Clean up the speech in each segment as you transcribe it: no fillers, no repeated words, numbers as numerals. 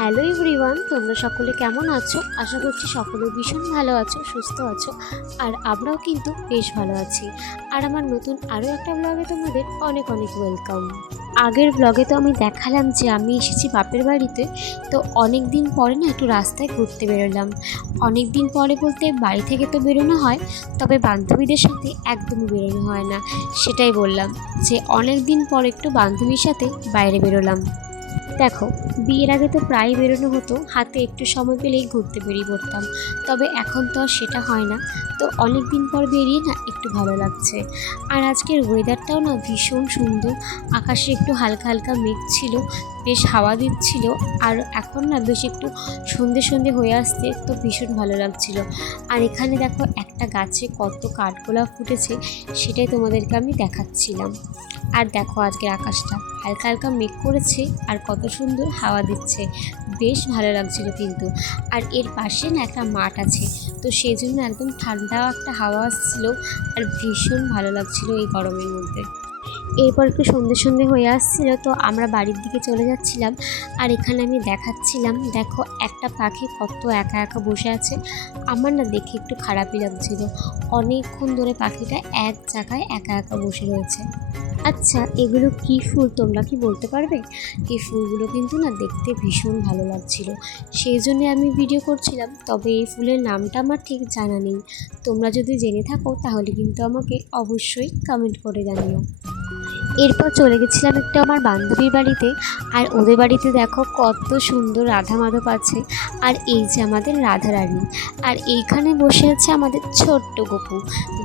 Hello everyone, তোমরা সকলে কেমন আছো? আশা করছি সকলে ভীষণ ভালো আছো, সুস্থ আছো। আর আমরাও কিন্তু বেশ ভালো আছি। আর আমার নতুন আরও একটা ব্লগে তোমাদের অনেক অনেক ওয়েলকাম। আগের ব্লগে তো আমি দেখালাম যে আমি এসেছি বাপের বাড়িতে। তো অনেক দিন পরে না একটু রাস্তায় ঘুরতে বেরোলাম। অনেক দিন পরে বলতে বাড়ি থেকে তো বেরোনো হয়, তবে বান্ধবীদের সাথে একদমই বেরোনো হয় না। সেটাই বললাম যে অনেক দিন পর একটু বান্ধবীর সাথে বাইরে বেরোলাম। দেখো, বিয়ের আগে তো প্রায় বেরোনো হতো, হাতে একটু সময় পেলেই ঘুরতে বেরিয়ে পড়তাম। তবে এখন তো আর সেটা হয় না। তো অনেক দিন পর বেরিয়ে না একটু ভালো লাগছে। আর আজকের ওয়েদারটাও না ভীষণ সুন্দর। আকাশে একটু হালকা হালকা মেঘ ছিল, বেশ হাওয়া দিচ্ছিল। আর এখন না বেশ একটু সন্ধে সন্ধে হয়ে আসছে, তো ভীষণ ভালো লাগছিল। আর এখানে দেখো একটা গাছে কত কাঠগোলাপ ফুটেছে, সেটাই তোমাদেরকে আমি দেখাচ্ছিলাম। আর দেখো আজকের আকাশটা হালকা হালকা মেঘ করেছে আর কত সুন্দর হাওয়া দিচ্ছে, বেশ ভালো লাগছিল কিন্তু। আর এর পাশে না একটা মাঠ আছে, তো সেই জন্য একদম ঠান্ডা একটা হাওয়া আসছিল আর ভীষণ ভালো লাগছিল এই গরমের মধ্যে। এরপর একটু সন্ধে সন্ধে হয়ে আসছিল, তো আমরা বাড়ির দিকে চলে যাচ্ছিলাম। আর এখানে আমি দেখাচ্ছিলাম, দেখো একটা পাখি কত একা একা বসে আছে। আমার না দেখে একটু খারাপই লাগছিল, অনেকক্ষণ ধরে পাখিটা এক জায়গায় একা একা বসে রয়েছে। আচ্ছা, এগুলো কি ফুল তোমরা কি বলতে পারবে? এই ফুলগুলো কিন্তু না দেখতে ভীষণ ভালো লাগছিল, সেই জন্যে আমি ভিডিও করছিলাম। তবে এই ফুলের নামটা আমার ঠিক জানা নেই। তোমরা যদি জেনে থাকো তাহলে কিন্তু আমাকে অবশ্যই কমেন্ট করে জানিও। এরপর চলে গেছিলাম একটু আমার বান্ধবীর বাড়িতে। আর ওদের বাড়িতে দেখো কত সুন্দর রাধা মাধব আছে। আর এই যে আমাদের রাধা রানী, আর এইখানে বসে আছে আমাদের ছোট্ট গপু।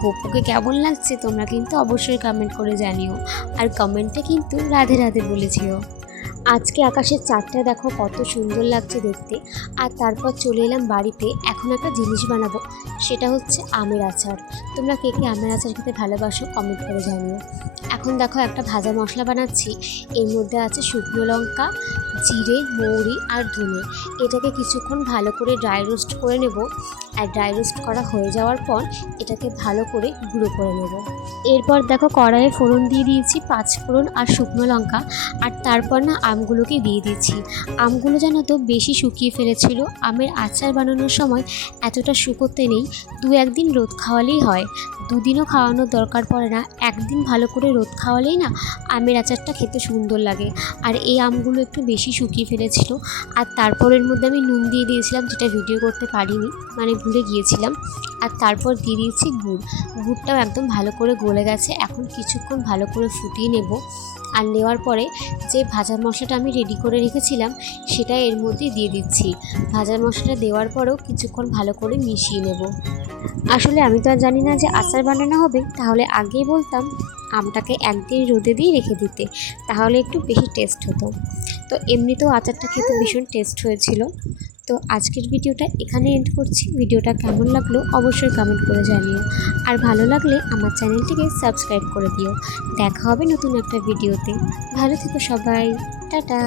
গপুকে কেমন লাগছে তোমরা কিন্তু অবশ্যই কমেন্ট করে জানিও। আর কমেন্টে কিন্তু রাধে রাধে বলেছিও। আজকে আকাশের চাঁদটা দেখো কত সুন্দর লাগছে দেখতে। আর তারপর চলে এলাম বাড়িতে। এখন একটা জিনিস বানাবো, সেটা হচ্ছে আমের আচার। তোমরা কে কে আমের আচার খেতে ভালোবাসো কমেন্ট করে জানিও। এখন দেখো একটা ভাজা মশলা বানাচ্ছি। এর মধ্যে আছে শুকনো লঙ্কা, জিরে, মৌরি আর ধনে। এটাকে কিছুক্ষণ ভালো করে ড্রাই রোস্ট করে নেব। আর ড্রাই রোস্ট করা হয়ে যাওয়ার পর এটাকে ভালো করে গুঁড়ো করে নেব। এরপর দেখো কড়াইয়ে ফোড়ন দিয়ে দিয়েছি, 5 ফোড়ন আর শুকনো লঙ্কা। আর তারপর না আমগুলোকে দিয়ে দিচ্ছি। আমগুলো জানো তো বেশি শুকিয়ে ফেলেছিল। আমের আচার বানানোর সময় এতটা শুকোতে নেই, 2-1 দিন রোদ খাওয়ালেই হয়। 2 দিনও খাওয়ানোর দরকার পড়ে না, একদিন ভালো করে রোদ খাওয়ালেই না আমের আচারটা খেতে সুন্দর লাগে। আর এই আমগুলো একটু বেশি শুকিয়ে ফেলেছিল। আর তারপরের মধ্যে আমি নুন দিয়ে দিয়েছিলাম, যেটা ভিডিও করতে পারিনি, মানে ভুলে গিয়েছিলাম। আর তারপর দিয়ে দিয়েছি গুড়টাও একদম ভালো করে গলে গেছে। এখন কিছুক্ষণ ভালো করে ফুটিয়ে নেব। আর নেওয়ার পরে যে ভাজা মশলাটা আমি রেডি করে রেখেছিলাম সেটা এর মধ্যে দিয়ে দিচ্ছি। ভাজা মশলাটা দেওয়ার পরেও কিছুক্ষণ ভালো করে মিশিয়ে নেব। আসলে আমি তো আর জানি না যে আচার বানানো হবে, তাহলে আগেই বলতাম আমটাকে একদিন রোদে দিয়ে রেখে দিতে, তাহলে একটু বেশি টেস্ট হতো। তো এমনিতেও আচারটা খেতে ভীষণ টেস্ট হয়েছিল। তো আজকের ভিডিওটা এখানে এন্ড করছি। ভিডিওটা কেমন লাগলো অবশ্যই কমেন্ট করে জানিও। আর ভালো লাগলে আমার চ্যানেলটিকে সাবস্ক্রাইব করে দিও। দেখা হবে নতুন একটা ভিডিওতে। ভালো থেকো সবাই, টাটা।